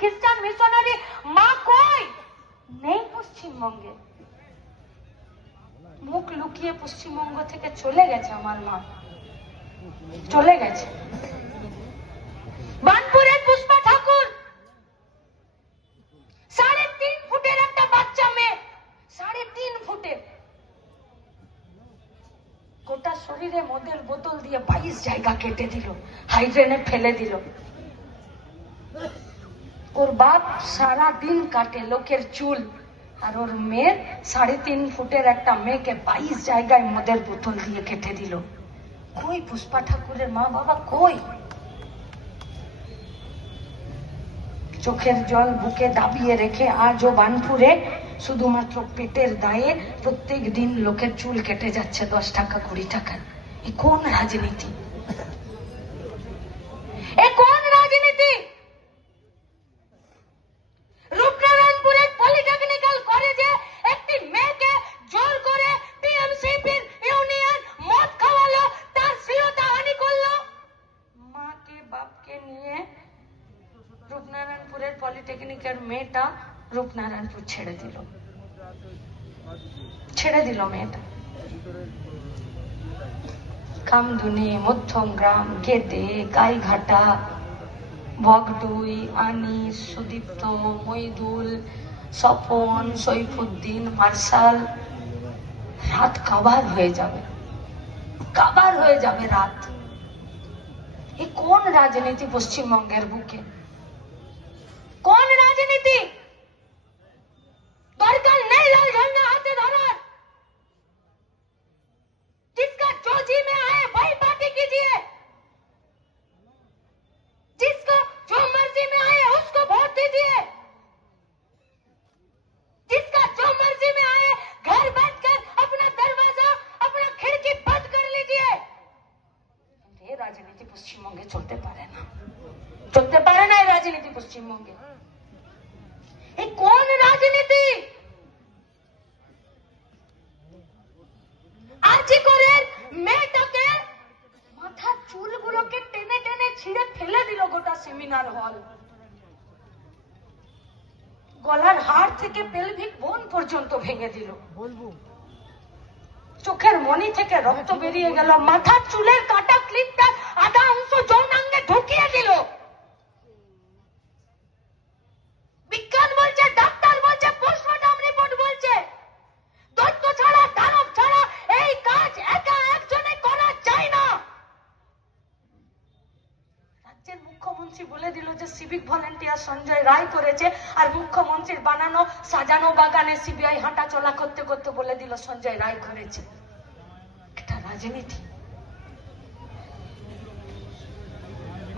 খ্রিস্টান মিশনারি মা কই? নেই পশ্চিমবঙ্গে। মুখ লুকিয়ে পশ্চিমবঙ্গ থেকে চলে গেছে আমার মা। চলে গেছে। বানপুরের পুষ্পা ঠাকুর। সাড়ে তিন ফুটের একটা বাচ্চা মেয়ে। সাড়ে তিন ফুটের। গোটা শরীরে মদের বোতল দিয়ে বাইশ জায়গা কেটে দিল। হাইড্রেনে ফেলে দিল। ওর বাপ সারা দিন কাটে লোকের চুল। আর ওর মেয়ের সাড়ে তিন ফুটের একটা মেয়েকে বাইশ জায়গায় মদের বোতল দিয়ে কেটে দিল। কই পুষ্পা ঠাকুরের মা বাবা কই? চোখের জল বুকে দাবিয়ে রেখে আজও বানপুরে, শুধুমাত্র পেটের দায়ে প্রত্যেক দিন লোকের চুল কেটে যাচ্ছে দশ টাকা, কুড়ি টাকা। এ কোন রাজনীতি এ কোন রাজনীতি রূপনারায়ণপুরের পলিটেকনিক্যাল কলেজে একটি মেয়েকে জোর করে টিএমসিপির ইউনিয়ন মদ খাওয়ালো তার শ্রীয়তা হানি করল মাকে বাপকে নিয়ে রূপনারায়ণপুরের পলিটেকনিকের মেয়েটা রূপনারায়ণপুর ছেড়ে দিল। ছেড়ে দিল মেয়েটা। কামদুনি মধ্যমগ্রাম গেদে গাইঘাটা বগডুই, আনিস, সুদীপ্ত, মইদুল, স্বপন, সৈফুদ্দিন, মার্শাল, রাত কাবার হয়ে যাবে। কাবার হয়ে যাবে রাত। এ কোন রাজনীতি পশ্চিমবঙ্গের বুকে? রাজনীতি দরকার নেই লাল ঝন্ডা হাতে ধরার जिसका जोजी में आए वही पार्टी कीजिए जिसको जो मर्जी में आए उसको वोट दीजिए जिसका जो मर्जी में आए घर बैठकर अपना दरवाजा अपना खिड़की बंद कर लीजिए ये राजनीति পশ্চিমবঙ্গে চলতে পারে না চলতে পারে না এই রাজনীতি পশ্চিমবঙ্গে এই গলার হাড় থেকে পেলভিক বোন পর্যন্ত ভেঙে দিল। বলব। চোখের মনি থেকে রক্ত বেরিয়ে গেল মাথার চুলের কাটা ক্লিপটা আধা অংশ যৌনাঙ্গে ঢুকিয়ে দিল বিজ্ঞান বলছে ডাক্তার বলছে পোস্টমর্টম রিপোর্ট বলছে দৈত্য ছাড়া দানব ছাড়া এই কাজ একা একজনে করা যায় না রাজ্যের মুখ্যমন্ত্রী বলে দিল যে সিভিক ভলেন্টিয়ার সঞ্জয় রায় করেছে আর মুখ্যমন্ত্রীর বানানো, সাজানো বাগানে সিবিআই হাঁটা চলা করতে করতে বলে দিল সঞ্জয় রায় করেছে। এটা রাজনীতি।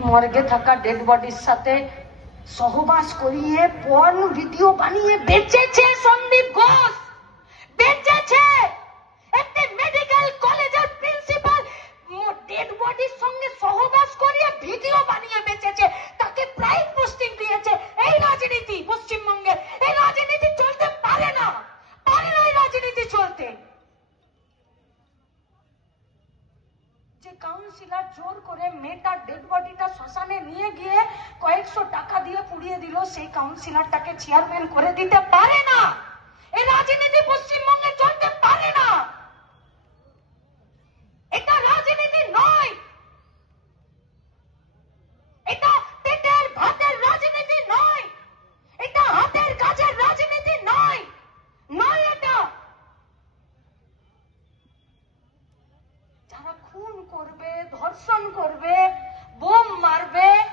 মর্গে থাকা ডেড বডির সাথে সহবাস করিয়ে পর্ন ভিডিও বানিয়ে বেচেছে সন্দীপ ঘোষ বেচেছে একটি মেডিকেল কলেজের প্রিন্সিপাল ডেড বডির সঙ্গে সহবাস করিয়ে ভিডিও বানিয়ে বেচেছে তাকে প্রাইম পোস্টিং দিয়েছে এই রাজনীতি পশ্চিমবঙ্গের এই রাজনীতি চলতে পারে না পারে না এই রাজনীতি চলতে যে কাউন্সিলর জোর করে মেয়েটার ডেড বডিটা শ্মশানে নিয়ে গিয়ে কয়েকশো টাকা দিয়ে দিল, সেই কাউন্সিলরটাকে চেয়ারম্যান করে দিতে পারে না। এই রাজনীতি পশ্চিমবঙ্গে চলতে পারে না। এটা রাজনীতি নয়। এটা পেটের ভাতের রাজনীতি নয়। এটা হাতের কাজের রাজনীতি নয়। নয় এটা। যারা খুন করবে, ধর্ষণ করবে, বোম মারবে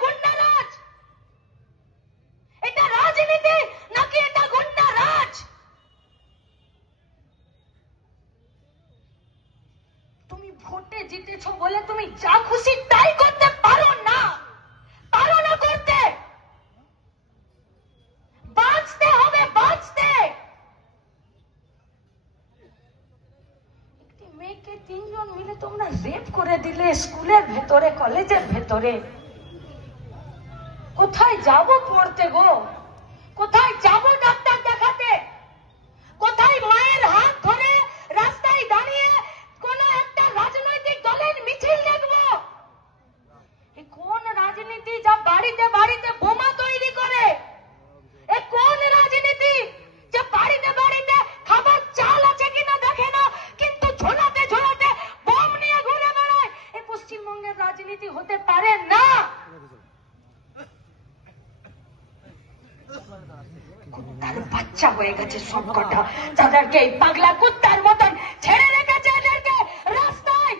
রাজনীতি নাকি এটা গুন্ডা রাজ? তুমি ভোটে জিতেছ বলে তুমি যা খুশি তাই করতে পারো না। পারো না করতে। বাঁচতে হবে, বাঁচতে। একটি মেয়েকে তিনজন মিলে তোমরা রেপ করে দিলে স্কুলের ভেতরে, কলেজের ভেতরে। কোথায় যাব পড়তে গো? কোথায় যাব ডাক্তার দেখাতে কোথায় মায়ের হাত ধরে রাস্তায় দাঁড়িয়ে কোন একটা রাজনৈতিক দলের মিছিল দেখব এ কোন রাজনীতি যা বাড়িতে বাড়িতে বোমা তৈরি করে এ কোন রাজনীতি যে বাড়িতে বাড়িতে খাবার চাল আছে কিনা দেখে না কিন্তু ঝোলাতে ঝোলাতে বোম নিয়ে ঘুরে বেড়ায় এ পশ্চিমবঙ্গের রাজনীতি হতে পারে না কুত্তার বাচ্চা হয়ে গেছে সবকটা যাদেরকে এই পাগলা কুত্তার মতন ছেড়ে রেখেছে এদেরকে রাস্তায়।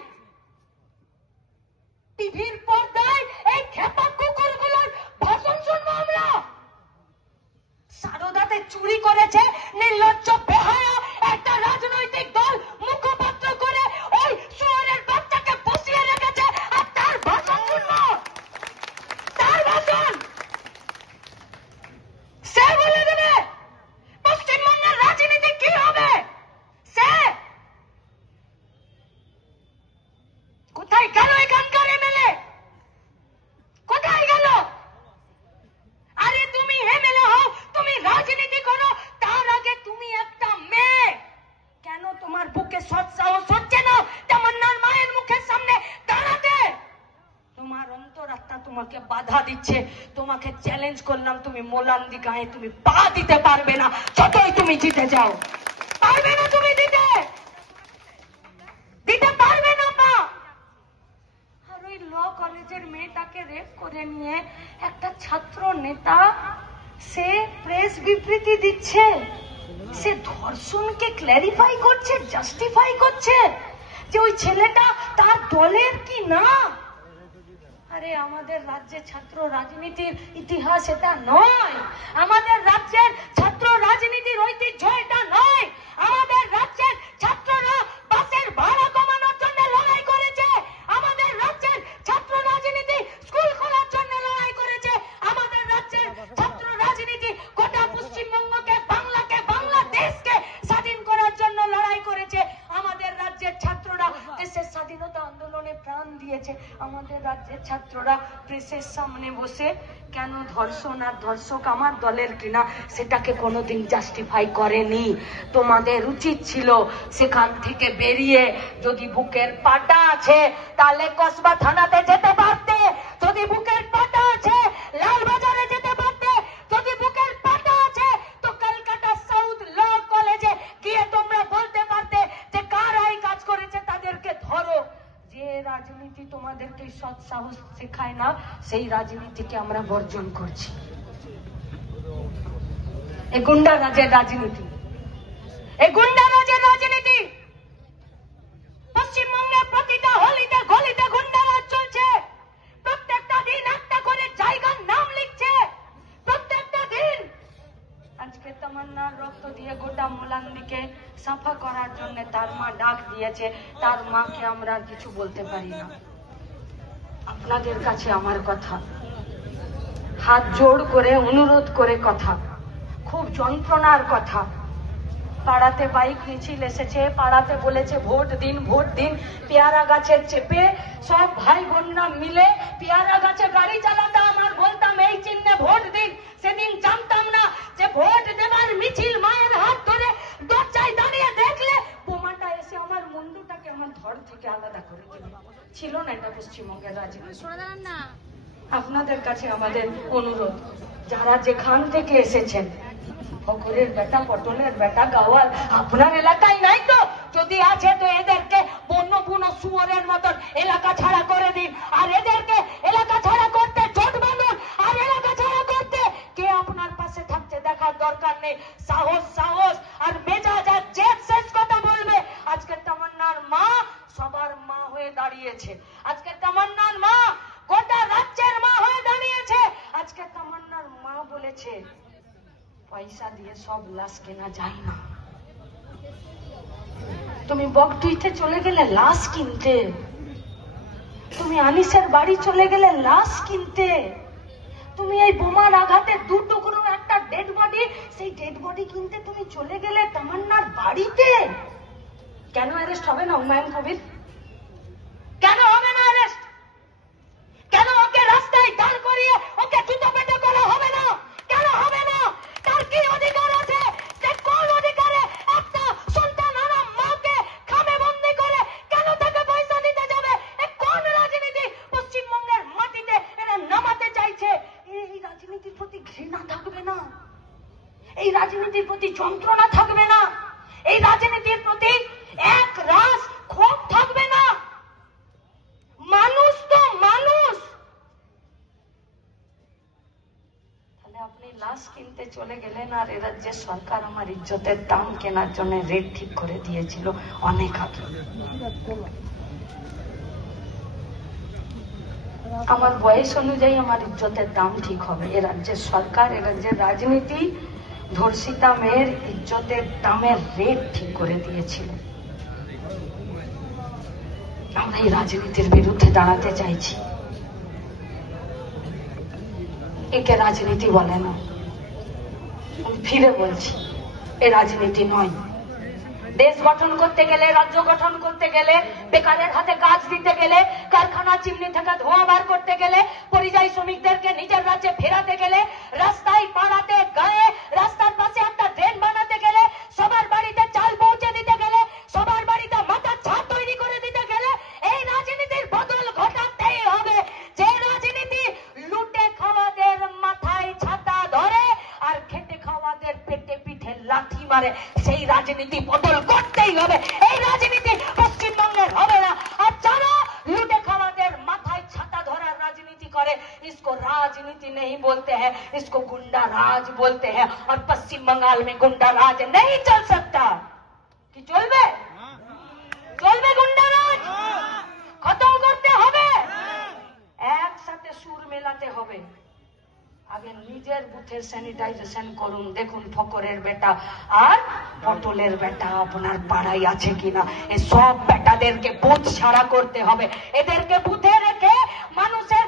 টিভির পর্দায় এই খেপা কুকুরগুলোর ভাষণ শুনব আমরা। সারদাতে চুরি করেছে নির্লজ্জ বেহায়া একটা রাজনৈতিক দল মুখপাত্র করে ওই শুয়ারের বাচ্চাকে বসিয়ে রেখেছে আর তার ভাষণ শুনব। তার ভাষণ সে বলে দেবে পশ্চিমবঙ্গের রাজনীতি কি হবে সে কোথায় গেল এখানকার এমএলএ কোথায় গেল আরে তুমি এমএলএ হও তুমি রাজনীতি করো তার আগে তুমি একটা মেয়ে কেন তোমার বুকে সৎ সাহস হচ্ছে না তামান্নার মায়ের মুখের সামনে দাঁড়াতে তোমার অন্তরাত্মা তোমাকে বাধা দিচ্ছে, তোমাকে চ্যালেঞ্জ করলাম, তুমি মোলান্দি গায়ে তুমি পা দিতে পারবে না, যতই তুমি জিতে যাও। পারবে না তুমি দিতে। দিতে পারবে না মা আর ওই ল কলেজের মেয়েটাকে রেপ করে নিয়ে একটা ছাত্র নেতা, সে প্রেস বিবৃতি দিচ্ছে। সে ধর্ষণকে ক্ল্যারিফাই করছে জাস্টিফাই করছে যে ওই ছেলেটা তার দলের কি না? আরে আমাদের রাজ্যে ছাত্র রাজনীতির ইতিহাস এটা নয়। আমাদের রাজ্যের ছাত্র রাজনীতির ঐতিহ্য এটা নয়। আমাদের রাজ্যের ছাত্ররা বাসের ভাড়া প্রেসের সামনে বসে, কেন ধর্ষণ আর ধর্ষক আমার দলের কিনা? সেটাকে কোনোদিন জাস্টিফাই করেনি। তোমাদের উচিত ছিল সেখান থেকে বেরিয়ে যদি বুকের পাটা আছে, তাহলে কসবা থানাতে যেতে পারতে। যদি বুকের পাটা সাহস শেখায় না, সেই রাজনীতিকে আমরা বর্জন করছি। এ গুন্ডা রাজের রাজনীতি। এ গুন্ডা রাজের রাজনীতি। প্রতিটা হলিতে গলিতে গুন্ডারাজ চলছে। প্রত্যেকটা দিন একটা করে জায়গার নাম লিখছে। প্রত্যেকটা দিন আজকে তামান্নার রক্ত দিয়ে গোটা মুলান্দিকে সাফা করার জন্য তার মা ডাক দিয়েছে। তার মাকে আমরা কিছু বলতে পারি না। আপনাদের কাছে আমার কথা। হাত জোড় করে, অনুরোধ করে কথা। খুব যন্ত্রণার কথা। পাড়াতে বাইক, মিছিল এসেছে, পাড়াতে বলেছে, ভোট দিন ভোট দিন, পেয়ারা গাছে চেপে সব ভাই বোনরা মিলে পেয়ারা গাছে গাড়ি চালাতাম আর বলতাম, এই চিহ্নে ভোট দিন। সেদিন জানতাম না যে ভোট দেবার মিছিল মায়ের হাত ধরে। দরজায় দাঁড়িয়ে দেখলে বোমাটা এসে আমার ধর থেকে আলাদা করে দিল। ছিল না এটা পশ্চিমবঙ্গের রাজনীতি আপনাদের কাছে আমাদের অনুরোধ যারা যেখান থেকে এসেছেন ফকরের বেটা পটলের বেটা গাওয়াল আপনার এলাকায় নাই তো? যদি আছে তো এদেরকে বন্য বুনো শুয়োরের মতন এলাকা ছাড়া করে দিন। আর এদেরকে এলাকা ছাড়া করতে জোট বাঁধুন। আর এলাকা ছাড়া করতে কে আপনার পাশে থাকছে দেখার দরকার নেই? সাহস সাহস আর মেজাজ আর জেদ শেষ কথা বলবে আজকে তামান্নার মা সবার মা হয়ে দাঁড়িয়েছে আজকে তামান্নার মা গোটা রাজ্যের মা হয়ে দাঁড়িয়েছে আজকে তামান্নার মা বলেছে পয়সা দিয়ে সব লাশ কেনা যায় না। তুমি বকটুইতে চলে গেলে লাশ কিনতে। তুমি আনিসের বাড়ি চলে গেলে লাশ কিনতে। তুমি এই বোমার আঘাতে দু টুকরো একটা ডেড বডি সেই ডেড বডি কিনতে তুমি চলে গেলে তামান্নার বাড়িতে। কেন অ্যারেস্ট হবে না হুমায়ুন কবির? রাজনীতির যন্ত্রণা থাকবে না। এই রাজনীতির প্রতি এক রাস ক্ষোভ থাকবে না। মানুষ তো মানুষ। তাহলে আপনি লাশ কিনতে চলে গেলেন আর সরকার আমার ইজ্জতের দাম কেনার জন্য রেট ঠিক করে দিয়েছিল অনেক আগে। আমার বয়স অনুযায়ী আমার ইজ্জতের দাম ঠিক হবে। এ রাজ্যের সরকার, এ রাজ্যের রাজনীতি ধর্ষিতা মেয়ের ইজ্জতের দামের রেট ঠিক করে দিয়েছিল। আমরা এই রাজনীতির বিরুদ্ধে দাঁড়াতে চাইছি। একে রাজনীতি বলে না। ফিরে বলছি, এ রাজনীতি নয়। দেশ গঠন করতে গেলে, রাজ্য গঠন করতে গেলে, বেকারের হাতে কাজ দিতে গেলে, কারখানা চিমনি থেকে ধোঁয়া বার করতে গেলে, পরিযায়ী শ্রমিকদেরকে নিজের রাজ্যে ফেরাতে গেলে, রাস্তায় পাড়াতে গায়ে, রাস্তার পাশে রাজনীতি বদল করতেই হবে এই রাজনীতি পশ্চিমবঙ্গের হবে না আর যারা লুটে খাওয়াদের মাথায় ছাতা ধরার রাজনীতি করে इसको राजनीति नहीं बोलते हैं इसको गुंडा राज बोलते हैं और पश्चिम बंगाल में गुंडा राज नहीं चल सकता কি চলবে চলবে গুন্ডা রাজ খতম করতে হবে একসাথে সুর মেলাতে হবে আগে নিজের বুথের স্যানিটাইজেশন করুন। দেখুন ফকরের বেটা আর পটলের বেটা আপনার পাড়ায় আছে কিনা। এ সব বেটাদেরকে বুথ সারা করতে হবে। এদেরকে বুথে রেখে মানুষের